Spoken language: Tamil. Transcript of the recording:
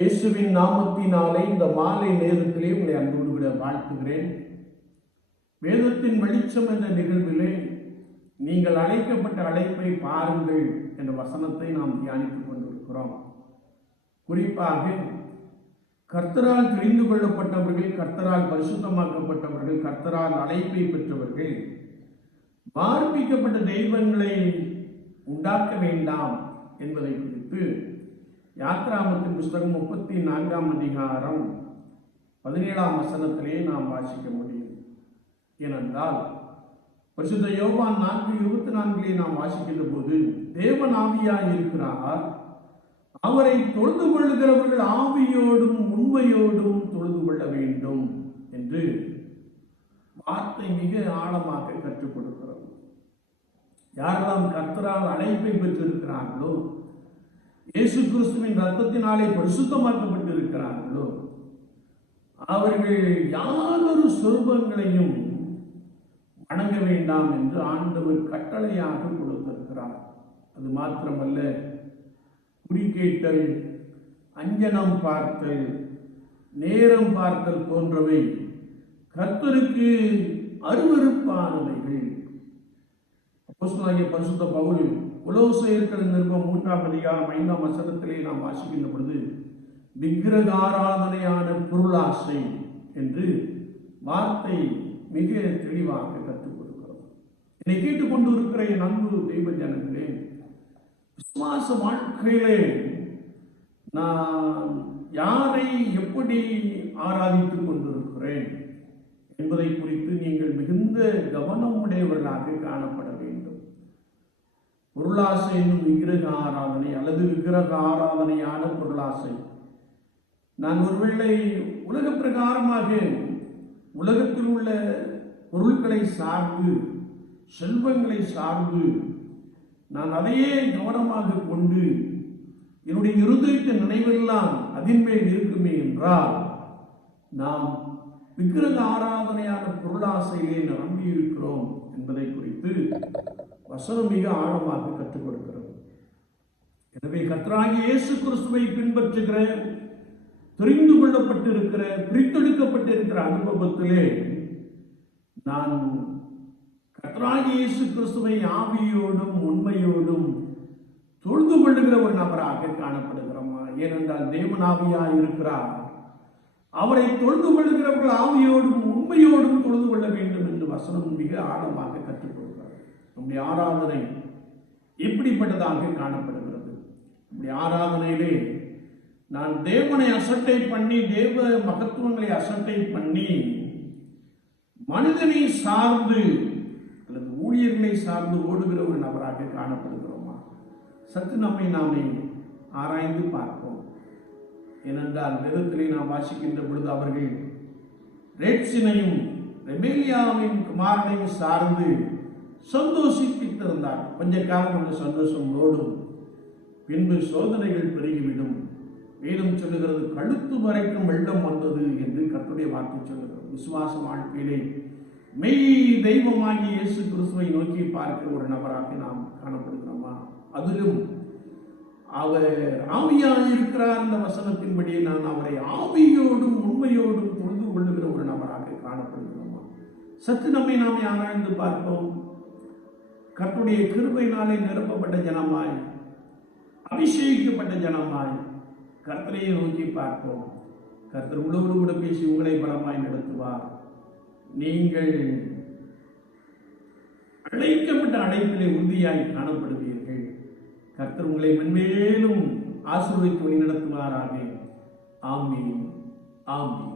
இயேசுவின் நாமத்தினாலே இந்த மாலை நேரத்திலே உங்களை அன்போடு விட வாழ்த்துகிறேன். வேதத்தின் வெளிச்சம் என்ற நிகழ்விலே நீங்கள் அழைக்கப்பட்ட அழைப்பை பாருங்கள் என்ற வசனத்தை நாம் தியானித்துக் கொண்டிருக்கிறோம். குறிப்பாக கர்த்தரால் தெரிந்து கொள்ளப்பட்டவர்கள் கர்த்தரால் பரிசுத்தமாக்கப்பட்டவர்கள் கர்த்தரால் அழைப்பை பெற்றவர்கள் பார்ப்பிக்கப்பட்ட தெய்வங்களை உண்டாக்க வேண்டாம் என்பதை குறித்து யாத்ராமத்தின் புஸ்தகம் முப்பத்தி நான்காம் அதிகாரம் பதினேழாம் வசனத்திலே நாம் வாசிக்க முடியும். ஏனென்றால் பரிசுத்த யோவான் நான்கு இருபத்தி நான்கிலே நாம் வாசிக்கின்ற போது தேவன் இருக்கிறார். அவரை தொழுது கொள்ளுகிறவர்கள் ஆவியோடும் உண்மையோடும் தொழுது கொள்ள வேண்டும் என்று வார்த்தை மிக ஆழமாக கற்றுக் கொடுக்கிறது. யாரெல்லாம் கர்த்தரால் அழைப்பை பெற்றிருக்கிறார்களோ இயேசு கிறிஸ்துவின் ரத்தத்தினாலே பரிசுத்தமாக்கப்பட்டிருக்கிறார்களோ? அவர்கள் யாரொரு சொருபங்களையும் வணங்க வேண்டாம் என்று ஆண்டவர் கட்டளையாக கொடுத்திருக்கிறார். அது மாத்திரமல்ல குறிக்கேட்டல் அஞ்சனம் பார்த்தல் நேரம் பார்த்தல் போன்றவை கர்த்தருக்கு அருவறுப்பானவைகள் அப்போஸ்தலனாகிய பரிசுத்த பவுல் உலோசையர்கள் நிருபம் மூன்றாம் அதிகாரம் ஐந்தாம் வசனத்திலே நாம் வாசிக்கின்ற பொழுது விக்கிரகாராதனையான பொருளாசை என்று வார்த்தை மிக தெளிவாக கற்றுக் கொடுக்கிறோம். என்னை கேட்டுக்கொண்டு இருக்கிற என் அன்பு தெய்வ ஜனங்களே விசுவாச வாழ்க்கையிலே நான் யாரை எப்படி ஆராதித்துக் கொண்டிருக்கிறேன் என்பதை குறித்து நீங்கள் மிகுந்த கவனம் பொருளாசை என்னும் விக்கிரக ஆராதனை அல்லது விக்கிரக ஆராதனையான பொருளாசை. நான் ஒருவேளை உலக பிரகாரமாக உலகத்தில் உள்ள பொருட்களை சார்ந்து செல்வங்களை சார்ந்து நான் அதையே கவனமாக கொண்டு என்னுடைய இருதயத்த நினைவெல்லாம் அதின் மேல் இருக்குமே என்றால் நாம் விக்கிரக ஆராதனையான பொருளாசையிலே நிரம்பி இருக்கிறோம் என்பதை குறித்து வசனம் மிக ஆழமாக கற்றுக் கொடுக்கிறது. எனவே கத்தராகி இயேசு கிறிஸ்துவை பின்பற்றுகிற தெரிந்து கொள்ளப்பட்டிருக்கிற பிரித்தெடுக்கப்பட்டிருக்கிற அனுபவத்திலே நான் கத்தராகி இயேசு கிறிஸ்துவை ஆவியோடும் உண்மையோடும் தொழுது கொள்ளுகிற ஒரு நபராக காணப்படுகிறோமா? ஏனென்றால் தேவனாவியாய் இருக்கிறார். அவரை தொழுது கொள்ளுகிறவர்கள் ஆவியோடும் உண்மையோடும் தொழுது கொள்ள வேண்டும் என்று வசனம் மிக ஆழமாக கற்றுக் நம்முடைய ஆராதனை எப்படிப்பட்டதாக காணப்படுகிறது? நம்முடைய ஆராதனையிலே நான் தேவனை அசட்டை பண்ணி தேவ மகத்துவங்களை அசட்டை பண்ணி மனிதனை சார்ந்து அல்லது ஊழியர்களை சார்ந்து ஓடுகிற ஒரு நபராக காணப்படுகிறோமா? சற்று நம்மை நாமே ஆராய்ந்து பார்ப்போம். ஏனென்றால் வேதத்திலே நாம் வாசிக்கின்ற பொழுது அவர்கள் ரேட்சினையும் ரெமேலியாவின் குமாரனையும் சார்ந்து சந்தோஷித்திருந்தார் கொஞ்ச காலம் அந்த சந்தோஷம் ஓடும். பின்பு சோதனைகள் பெருகிவிடும். மேலும் சொல்லுகிறது கழுத்து வரைக்கும் வெள்ளம் வந்தது என்று கத்துடைய வார்த்தை சொல்லுகிறது. விசுவாச வாழ்க்கையிலே மெய் தெய்வமாகி இயேசு கிறிஸ்துவை நோக்கி பார்க்கிற ஒரு நபராக நாம் காணப்படுகிறோமா? அதிலும் அவர் ஆவியாக இருக்கிறார் என்ற வசனத்தின்படி நான் அவரை ஆவியோடும் உண்மையோடும் தொழுது கொள்ளுகிற ஒரு நபராக காணப்படுகிறோமா? சற்று நம்மை நாம் ஆராய்ந்து பார்ப்போம். கர்த்துடைய கிருபையினாலே நிரப்பப்பட்ட ஜனமாய் அபிஷேகிக்கப்பட்ட ஜனமாய் கர்த்தரையை நோக்கி பார்ப்போம். கர்த்தர் உள்ளவரும் கூட பேசி உங்களை பலமாய் நடத்துவார். நீங்கள் அழைக்கப்பட்ட அழைப்பிலே உறுதியாய் காணப்படுவீர்கள். கர்த்தர் உங்களை மென்மேலும் ஆசிர்வதித்து வழி நடத்துவாராக. ஆமீன். ஆமீன்.